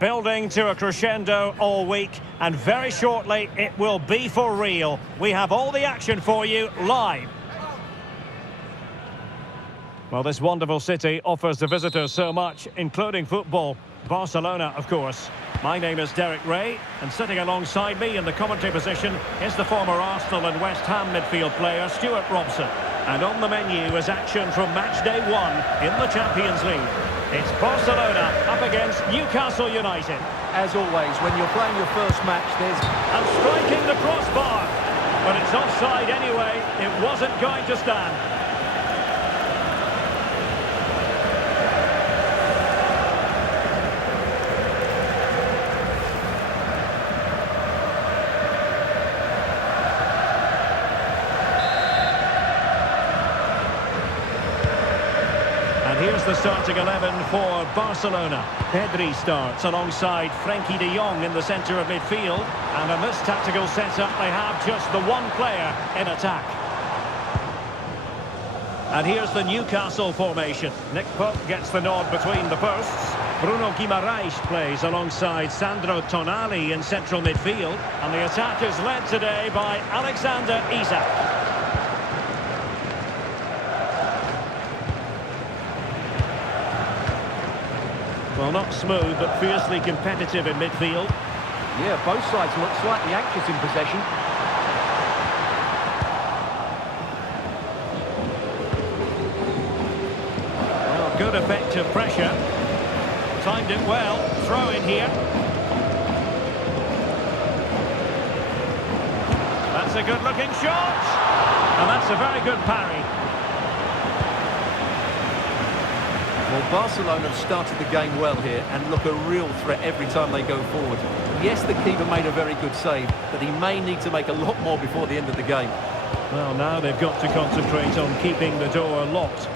Building to a crescendo all week, and very shortly it will be for real. We have all the action for you live. Well, this wonderful city offers the visitors so much, including football. Barcelona, of course. My name is Derek Ray, and sitting alongside me in the commentary position is the former Arsenal and West Ham midfield player Stuart Robson. And on the menu is action from match day 1 in the Champions League. It's Barcelona up against Newcastle United. As always, when you're playing your first match, there's... And striking the crossbar. But it's offside anyway. It wasn't going to stand. Here's the starting 11 for Barcelona. Pedri starts alongside Frenkie de Jong in the centre of midfield. And in this tactical setup, they have just the one player in attack. And here's the Newcastle formation. Nick Pope gets the nod between the posts. Bruno Guimaraes plays alongside Sandro Tonali in central midfield. And the attack is led today by Alexander Isak. Well, not smooth, but fiercely competitive in midfield. Yeah, both sides look slightly anxious in possession. Well, good effective pressure. Timed it well. Throw in here. That's a good-looking shot. And that's a very good parry. Well, Barcelona have started the game well here and look a real threat every time they go forward. Yes, the keeper made a very good save, but he may need to make a lot more before the end of the game. Well, now they've got to concentrate on keeping the door locked.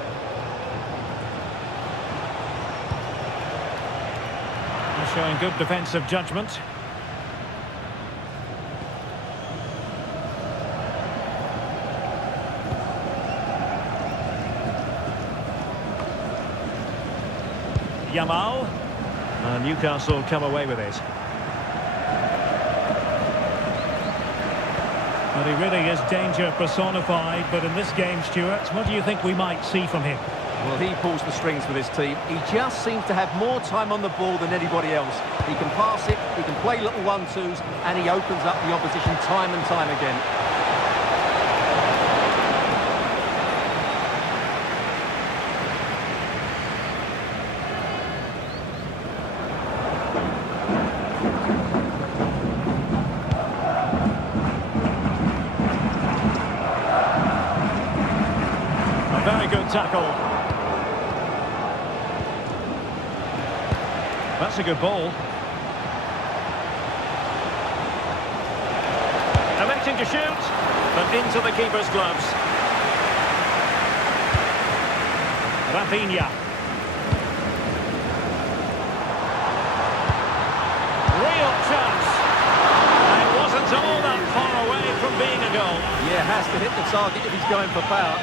They're showing good defensive judgment. Yamal, and Newcastle come away with it. Well, he really is danger personified, but in this game, Stuart, what do you think we might see from him? Well, he pulls the strings with his team. He just seems to have more time on the ball than anybody else. He can pass it, he can play little 1-2s, and he opens up the opposition time and time again. Very good tackle. That's a good ball. Electing to shoot, but into the keeper's gloves. Rafinha. Real chance. And it wasn't all that far away from being a goal. Yeah, has to hit the target if he's going for power.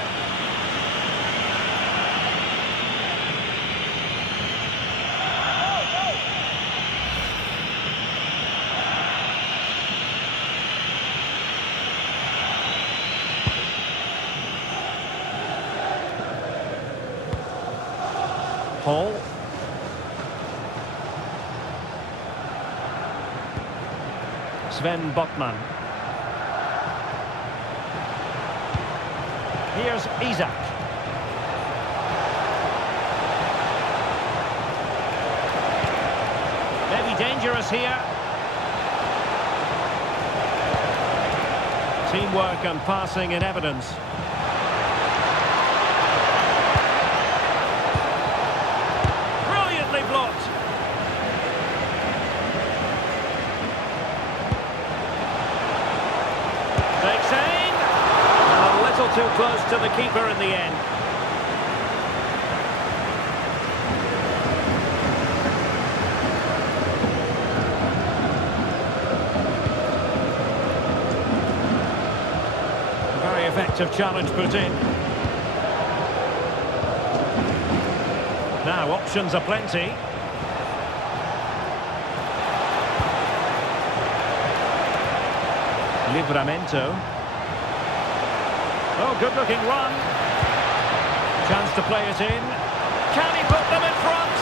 Paul. Sven Botman. Here's Isak. Maybe dangerous here. Teamwork and passing in evidence. Blocked. Takes aim. And a little too close to the keeper in the end. A very effective challenge put in. Now options are plenty. Livramento. Oh, good-looking run. Chance to play it in. Can he put them in front?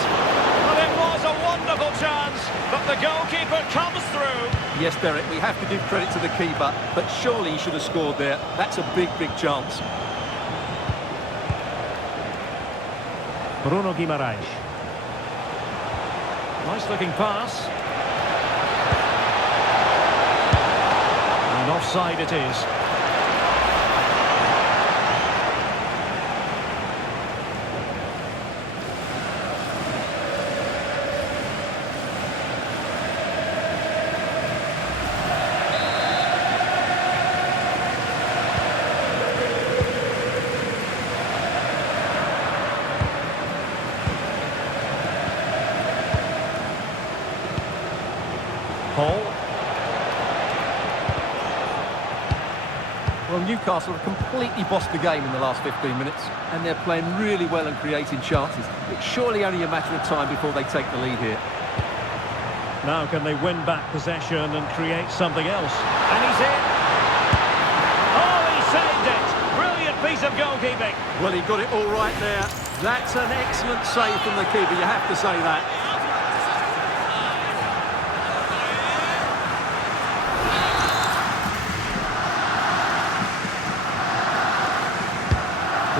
Well, it was a wonderful chance, but the goalkeeper comes through. Yes, Derek, we have to give credit to the keeper, but surely he should have scored there. That's a big, big chance. Bruno Guimaraes. Nice-looking pass. And offside it is. Well, Newcastle have completely bossed the game in the last 15 minutes, and they're playing really well and creating chances. It's surely only a matter of time before they take the lead here. Now can they win back possession and create something else? And he's in! Oh, he saved it! Brilliant piece of goalkeeping. Well, he got it all right there. That's an excellent save from the keeper, you have to say that.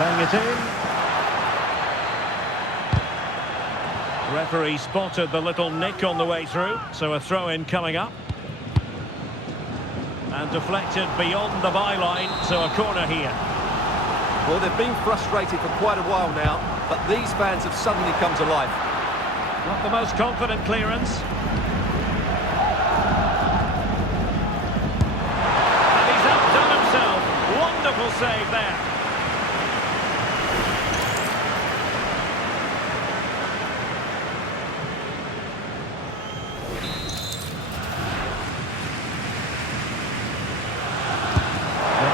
Playing it in. Referee spotted the little nick on the way through, so a throw-in coming up. And deflected beyond the byline, so a corner here. Well, they've been frustrated for quite a while now, but these fans have suddenly come to life. Not the most confident clearance. And he's outdone himself. Wonderful save there.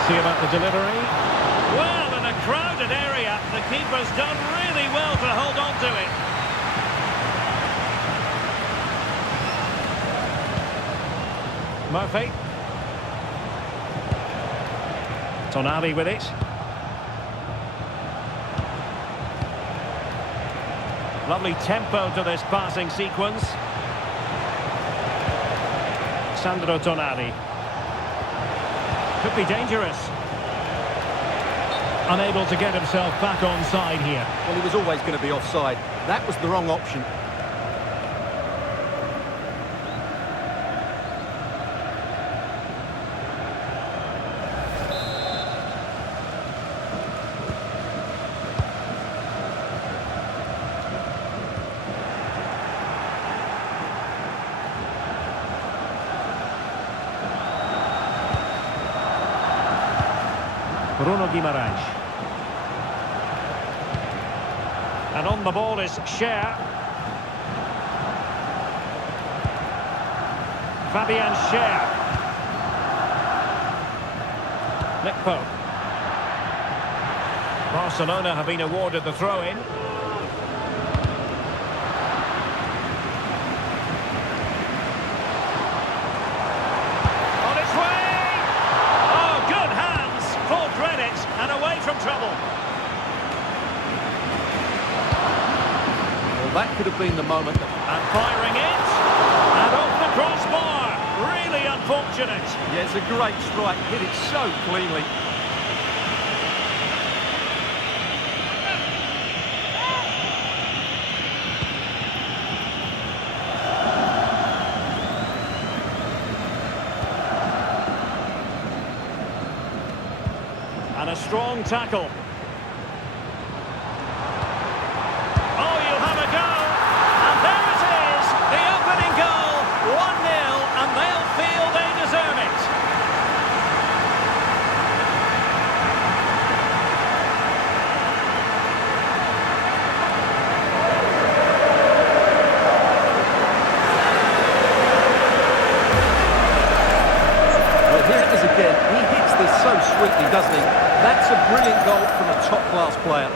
See about the delivery. Well, in a crowded area, the keeper's done really well to hold on to it. Murphy. Tonali with it. Lovely tempo to this passing sequence. Sandro Tonali. Could be dangerous. Unable to get himself back onside here. Well, he was always going to be offside. That was the wrong option. Bruno Guimaraes. And on the ball is Scher. Fabian Scher. Nick Pope. Barcelona have been awarded the throw-in. That could have been the moment. And firing it. And off the crossbar. Really unfortunate. Yeah, it's a great strike. Hit it so cleanly. And a strong tackle. Sweetly, doesn't he? That's a brilliant goal from a top-class player.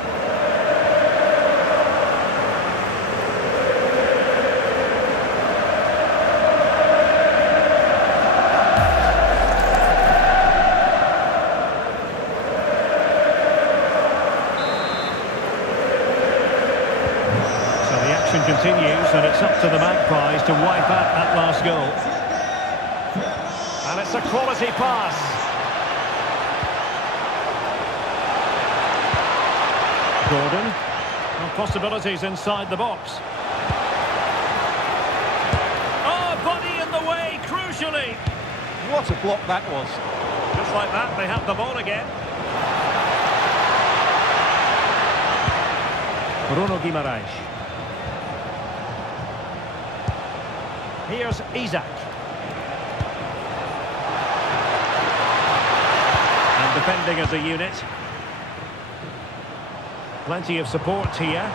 continues, and it's up to the Magpies to wipe out that last goal. And it's a quality pass. Gordon. Well, possibilities inside the box. Oh, body in the way, crucially. What a block that was. Just like that, they have the ball again. Bruno Guimaraes. Here's Isaac. And defending as a unit. Plenty of support here.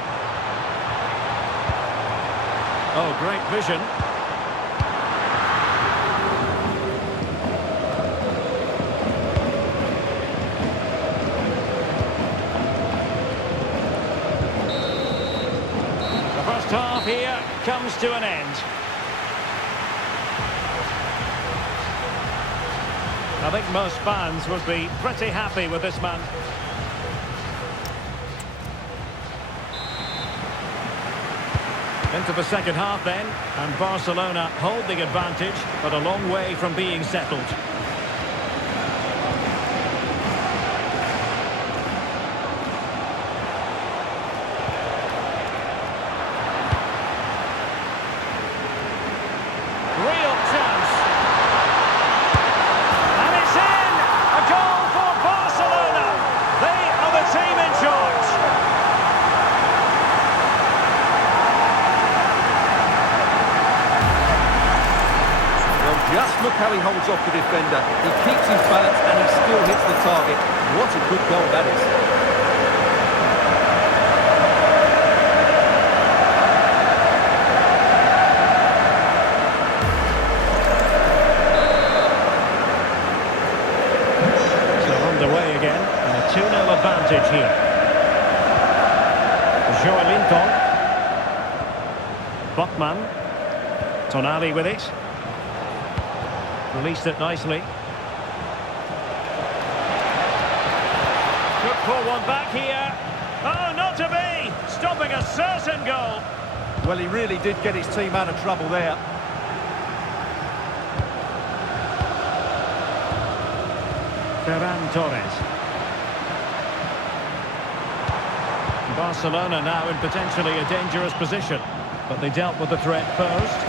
Oh, great vision. The first half here comes to an end. I think most fans would be pretty happy with this man. Into the second half then, and Barcelona hold the advantage, but a long way from being settled. Real chance. And it's in! A goal for Barcelona! They are the team in charge. Just look how he holds off the defender. He keeps his balance and he still hits the target. What a good goal that is. So underway again, and a 2-0 advantage here. Joelinton. Botman. Tonali with it. Released it nicely. Could pull one back here. Oh, not to be! Stopping a certain goal. Well, he really did get his team out of trouble there. Ferran Torres. Barcelona now in potentially a dangerous position, but they dealt with the threat posed.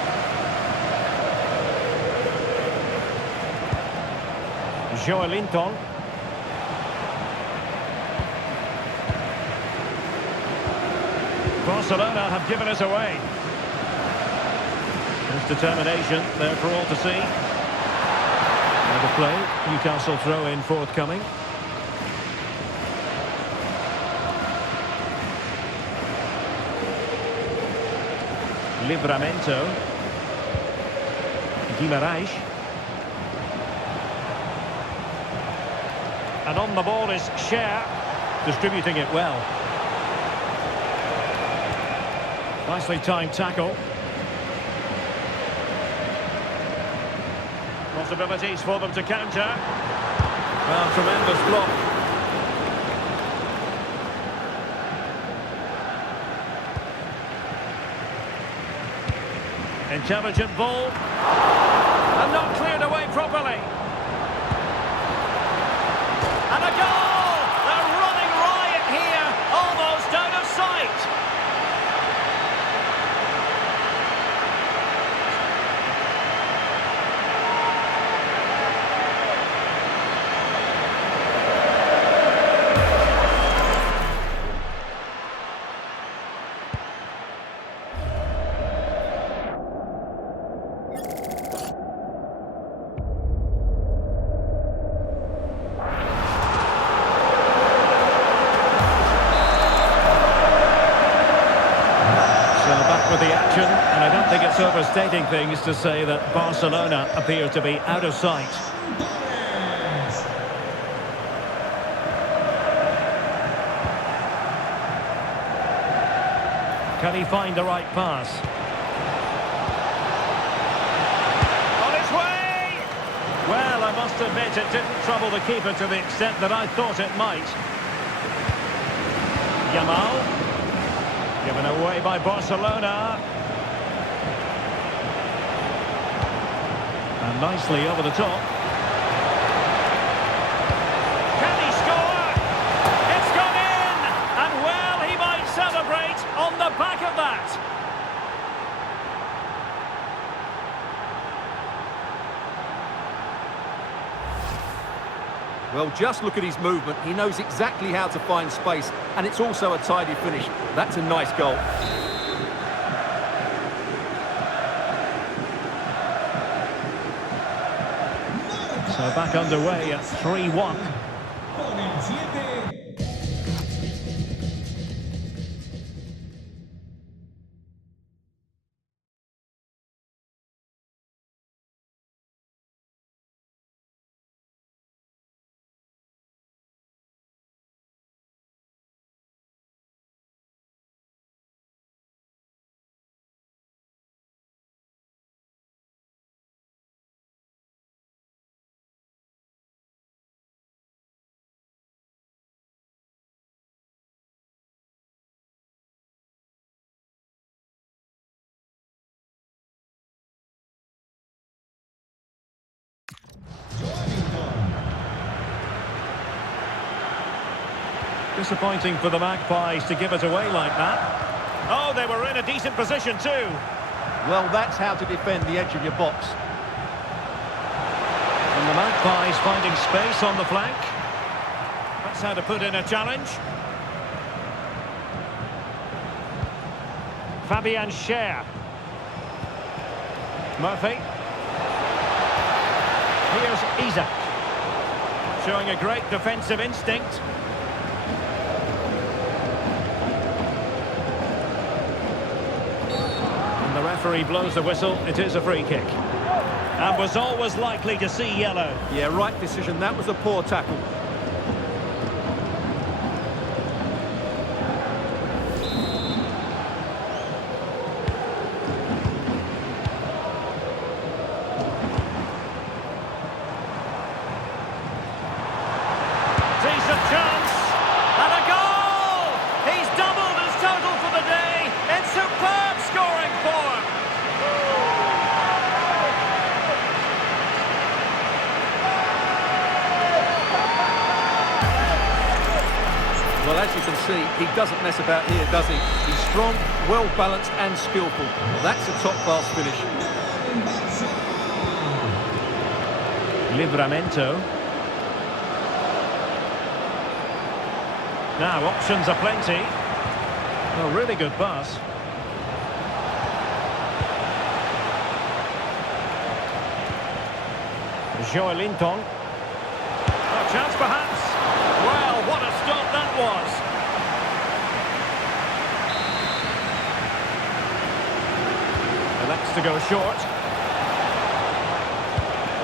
Joelinton. Barcelona have given us away. There's determination there for all to see. Now the play, Newcastle throw in forthcoming. Livramento. Guimaraes. And on the ball is Cher, distributing it well. Nicely timed tackle. Possibilities for them to counter. Well, tremendous block. Intelligent ball. And not cleared away properly. And a goal! They're running riot here, almost out of sight. With the action, and I don't think it's overstating things to say that Barcelona appear to be out of sight. Can he find the right pass? On its way! Well, I must admit it didn't trouble the keeper to the extent that I thought it might. Yamal. Given away by Barcelona. And nicely over the top. Can he score? It's gone in! And well, he might celebrate on the back of that. Well, just look at his movement. He knows exactly how to find space, and it's also a tidy finish. That's a nice goal. So back underway at 3-1. Disappointing for the Magpies to give it away like that. Oh, they were in a decent position too. Well, that's how to defend the edge of your box. And the Magpies finding space on the flank. That's how to put in a challenge. Fabian Schär. Murphy. Here's Isak. Showing a great defensive instinct. And the referee blows the whistle. It is a free kick. And was always likely to see yellow. Yeah, right decision. That was a poor tackle. Decent chance. And a goal! He's doubled his total for the day in superb scoring form. Well, as you can see, he doesn't mess about here, does he? He's strong, well-balanced and skillful. That's a top-class finish. Livramento. Now, options are plenty. A really good pass. Joelinton. A chance perhaps. Well, what a stop that was. Elects to go short.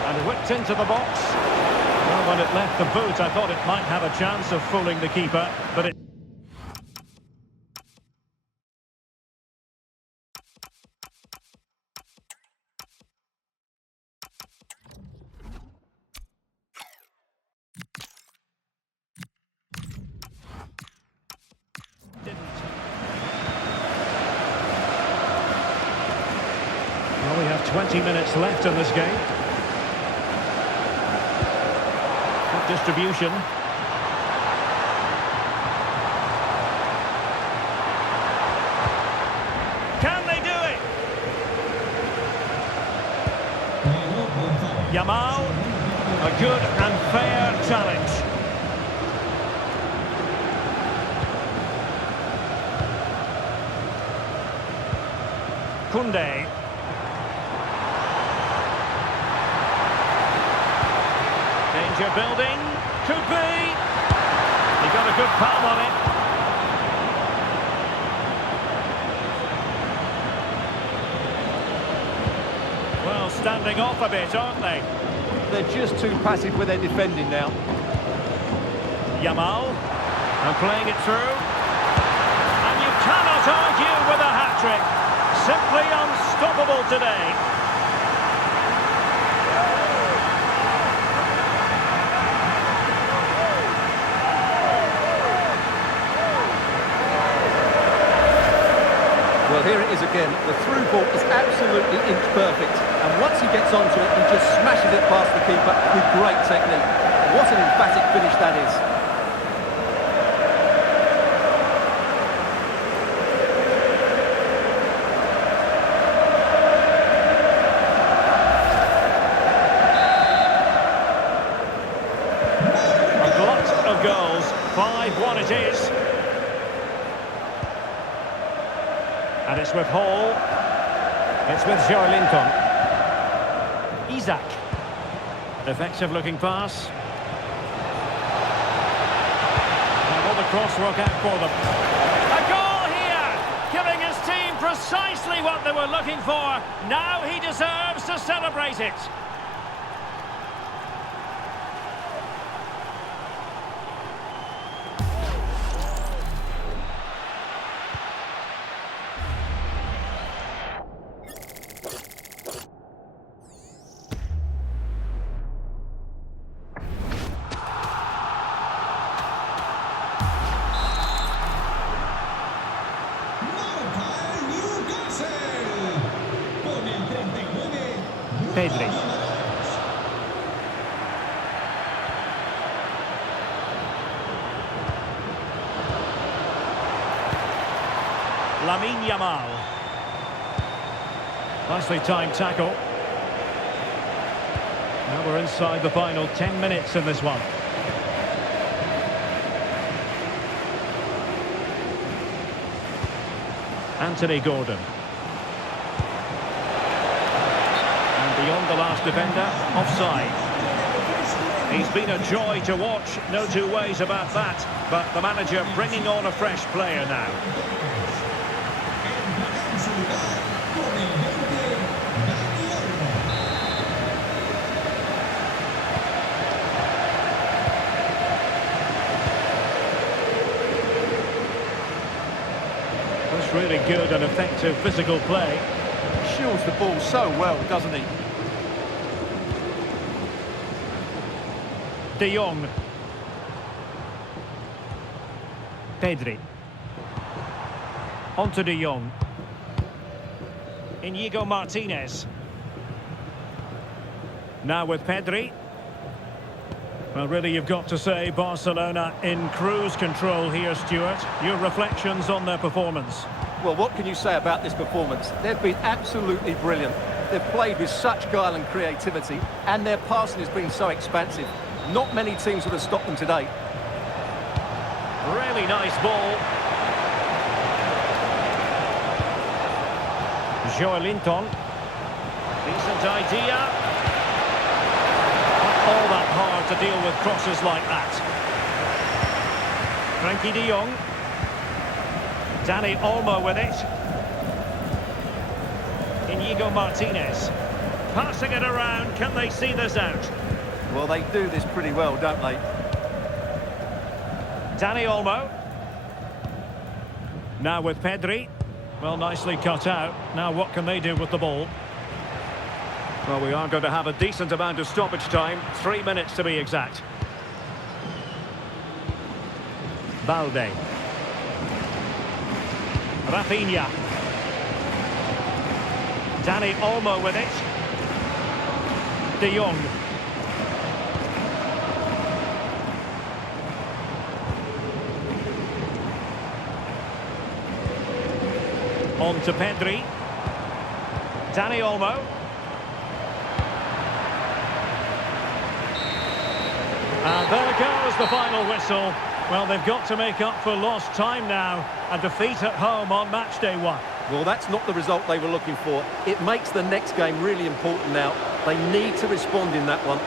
And whipped into the box. Well, when it left the boot, I thought it might have a chance of fooling the keeper, but it... didn't. Well, we have 20 minutes left in this game. Good distribution. Can they do it? Yamal, a good and fair challenge. Koundé. Danger building. Could be. He got a good palm on it. Well, standing off a bit, aren't they? They're just too passive with their defending now. Yamal. And playing it through. And you cannot argue with a hat-trick. Simply unstoppable today. Well, here it is again. The through ball is absolutely inch perfect. And once he gets onto it, he just smashes it past the keeper with great technique. What an emphatic finish that is. A glut of goals. 5-1 it is. And it's with Hall. It's with Joelinton. Isak. Effective looking pass. And will the cross work out for them? A goal here! Giving his team precisely what they were looking for. Now he deserves to celebrate it. Pedri. Lamine Yamal. Nicely timed tackle. Now we're inside the final 10 minutes in this one. Anthony Gordon. Beyond the last defender, offside. He's been a joy to watch, no two ways about that. But the manager bringing on a fresh player now. That's really good and effective physical play. He shields the ball so well, doesn't he? De Jong. Pedri. On to De Jong. Inigo Martinez. Now with Pedri. Well, really, you've got to say Barcelona in cruise control here, Stuart. Your reflections on their performance? Well, what can you say about this performance? They've been absolutely brilliant. They've played with such guile and creativity, and their passing has been so expansive. Not many teams would have stopped them today. Really nice ball. Joelinton. Decent idea. Not all that hard to deal with crosses like that. Frankie de Jong. Dani Olmo with it. Inigo Martinez. Passing it around. Can they see this out? Well, they do this pretty well, don't they? Dani Olmo. Now with Pedri. Well, nicely cut out. Now what can they do with the ball? Well, we are going to have a decent amount of stoppage time. 3 minutes to be exact. Balde. Rafinha. Dani Olmo with it. De Jong. On to Pedri. Dani Olmo. And there goes the final whistle. Well, they've got to make up for lost time now. A defeat at home on match day 1. Well, that's not the result they were looking for. It makes the next game really important now. They need to respond in that one.